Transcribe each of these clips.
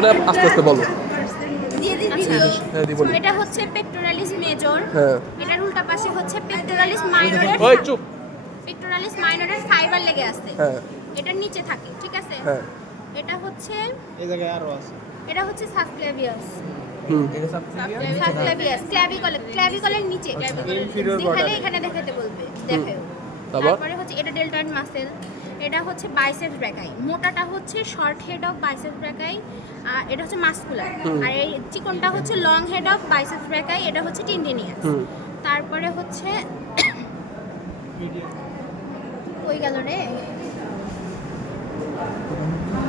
করে আস্তে আস্তে বলো। হ্যাঁ দিব। এটা হচ্ছে পেক্টোরালিস মেজর। হ্যাঁ। এটার উল্টা পাশে হচ্ছে পেক্টোরালিস মাইনরের। ওই চুপ। পেক্টোরালিস মাইনরের ফাইবার লেগে আছে। হ্যাঁ। এটার নিচে থাকে, ঠিক আছে? হ্যাঁ। এটা হচ্ছে এই জায়গায় আরো আছে। এটা হচ্ছে সাবক্লেভিয়াস। এটা সাবক্লেভিয়াস। সাবক্লেভিয়াস ক্ল্যাভিকলের নিচে। দেখালে এখানে দেখাতে বলবে। দেখাও। তারপরে হচ্ছে এটা ডেল্টয়েড মাসেল। এটা হচ্ছে বাইসেপস ব্র্যাকাই। মোটাটা হচ্ছে শর্ট হেড অফ বাইসেপস ব্র্যাকাই, আর এটা হচ্ছে মাসকুলার। আর এই চিকনটা হচ্ছে লং হেড অফ বাইসেপস ব্র্যাকাই, এটা হচ্ছে টেন্ডিনিয়াস। তারপরে হচ্ছে কই গেল রে,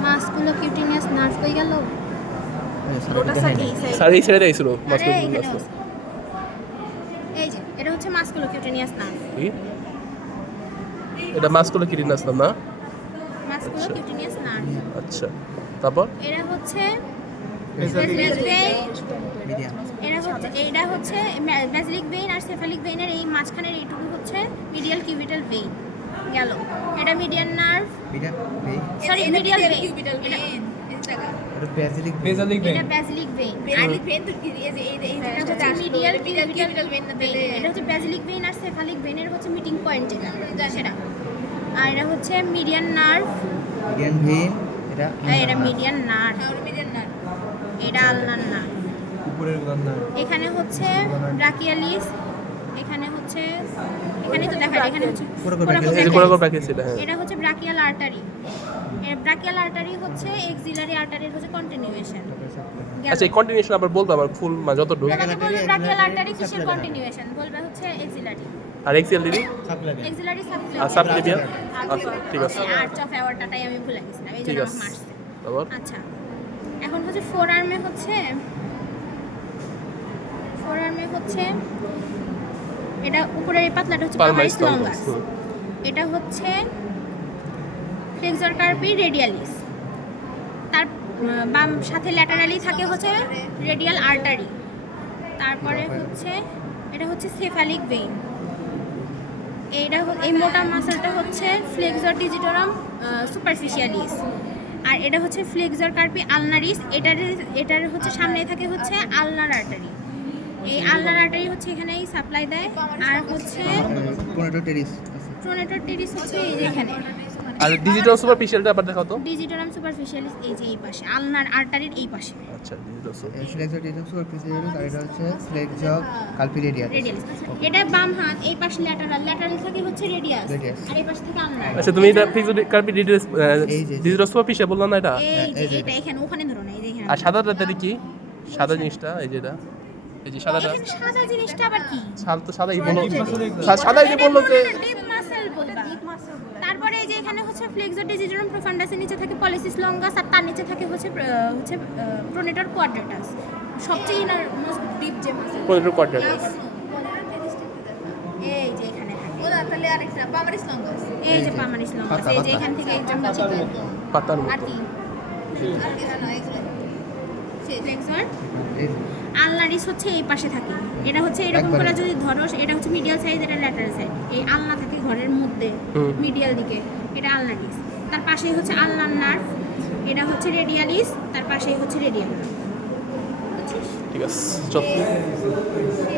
মাসকুলো কিউটিনিয়াস নার্ভ কই গেল? ওটা স্যার এই ছেড়ে দিয়েছিল এই যে এটা হচ্ছে মাসকুলো কিউটিনিয়াস নার্ভ। এটা মাসকুলার কিউটিনিয়াস নার্ভ না? মাসকুলো কিউটিনিয়াস নার্ভ। আচ্ছা, তারপর এটা হচ্ছে বেসিলিক ভেইন। এটা হচ্ছে বেসিলিক ভেইন আর সেফালিক ভেইনের এই মাঝখানের এইটুকু হচ্ছে মিডিয়াল কিউবিটাল ভেইন গেল। এটা median nerve, sorry medial cubital vein. এটা বেসিলিক ভেইন। এটা বেসিলিক ভেইন। বেসিলিক ভেইন তো কি এই এটা মিডিয়াল কিউবিটাল ভেইন না দিলে এটা হচ্ছে বেসিলিক ভেইন আর সেফালিক ভেইনের হচ্ছে মিটিং পয়েন্ট যেটা সেটা। আর এটা হচ্ছে মিডিয়ান নার্ভ, মিডিয়ান ভেইন। এটা মিডিয়ান নার্ভ, এটা আলনার নার্ভ। উপরের উদাহরণ এখানে হচ্ছে ব্রাকিয়ালিস, এখানে হচ্ছে এখানে তো দেখা এখানে হচ্ছে এটা হচ্ছে ব্রাকিয়াল আর্টারি। এর ব্রাকিয়াল আর্টারি হচ্ছে এক্সিলারি আর্টারির হচ্ছে কন্টিনিউয়েশন। আচ্ছা, এই কন্টিনিউয়েশন আবার বলতে আমার ফুল যতটুকু। ব্রাকিয়াল আর্টারি কিসের কন্টিনিউয়েশন বলবে হচ্ছে এক্সিলারি। আর এক্সিলারি এক্সিলারি আর সাবক্লেভিয়ান। আচ্ছা ঠিক আছে, আর্চ অফ অ্যাওর্টাটাই আমি ভুলে গেছিলাম, এই জন্য আমাকে মারছে। তারপর আচ্ছা, এখন হচ্ছে ফোরআর্মে হচ্ছে এটা উপরের এই পাতলাটা হচ্ছে পালমারিস লঙ্গাস। এটা হচ্ছে ফ্লেক্সর কার্পি রেডিয়ালিস। তার বাম সাথে ল্যাটারালি থাকে হচ্ছে রেডিয়াল আর্টারি। তারপরে হচ্ছে এটা হচ্ছে সেফালিক ভেইন। এই মোটা মাসলটা হচ্ছে ফ্লেক্সর ডিজিটারাম সুপারফিশিয়ালিস। আর এটা হচ্ছে ফ্লেক্সর কার্পি আলনারিস। এটার হচ্ছে সামনে থাকে হচ্ছে আলনার আর্টারি। এই আলনার আর্টারি হচ্ছে এখানেই সাপ্লাই দেয়। আর হচ্ছে প্রোনেটর টেরিস হচ্ছে এই যে এখানে। আর ডিজিটাল সুপারফিশিয়ালটা আবার দেখাও তো। ডিজিটারাম সুপারফিশিয়ালিস এই যে এই পাশে, আলনার আর্টারির এই পাশে। আচ্ছা, ডিজিটাল সুপারফিশিয়ালিস। আর এটা হচ্ছে ফ্লেক্সর কার্পি রেডিয়ালিস। এটা বাম হাত, এই পাশে ল্যাটারাল থাকে হচ্ছে রেডিয়াস, আর এই পাশে থেকে আলনার। আচ্ছা, তুমি এটা ফিক্সড কার্পি ডিজিটাল সুপারফিশিয়াল বললা না? এটা এটা এখানে ওখানে ধরো না, এই যে এখানে। আর সাদাটা কি? সাদা জিনিসটা এই যেটা, এই যে সাদাটা। সাদা জিনিসটা আবার কি? সাদাই বলো, সাদাই যে বললো যে ডিপ মাসল বলবা। তারপরে এই যে এখানে হচ্ছে ফ্লেক্সর ডিজিটারাম প্রোফান্ডাসের নিচে থাকে পলিসিস লঙ্গাস, আর তার নিচে থাকে হচ্ছে প্রোনেটর কোয়াড্রাটাস। সবচেয়ে ইনার মোস্ট ডিপ যে মাসল প্রোনেটর কোয়াড্রাটাস। এই যে এখানে থাকে ওটা। তাহলে আরেকটা পামারিস লঙ্গাস, এই যে পামারিস লঙ্গাস, এই যে এখান থেকে একদম নিচে পাতার আর মতো। কি জানো এগুলো ফ্লেক্সর আলনারিস হচ্ছে এই পাশে থাকে। এটা হচ্ছে এরকম করে যদি ধরো, এটা হচ্ছে মিডিয়াল সাইড, এটা ল্যাটারাল সাইড। এই আলনা থাকে ঘরের মধ্যে মিডিয়াল দিকে, এটা আলনারিস। তার পাশেই হচ্ছে আলনার নার্ভ, এটা হচ্ছে রেডিয়ালিস, তার পাশেই হচ্ছে রেডিয়াল। ঠিক আছে, চল।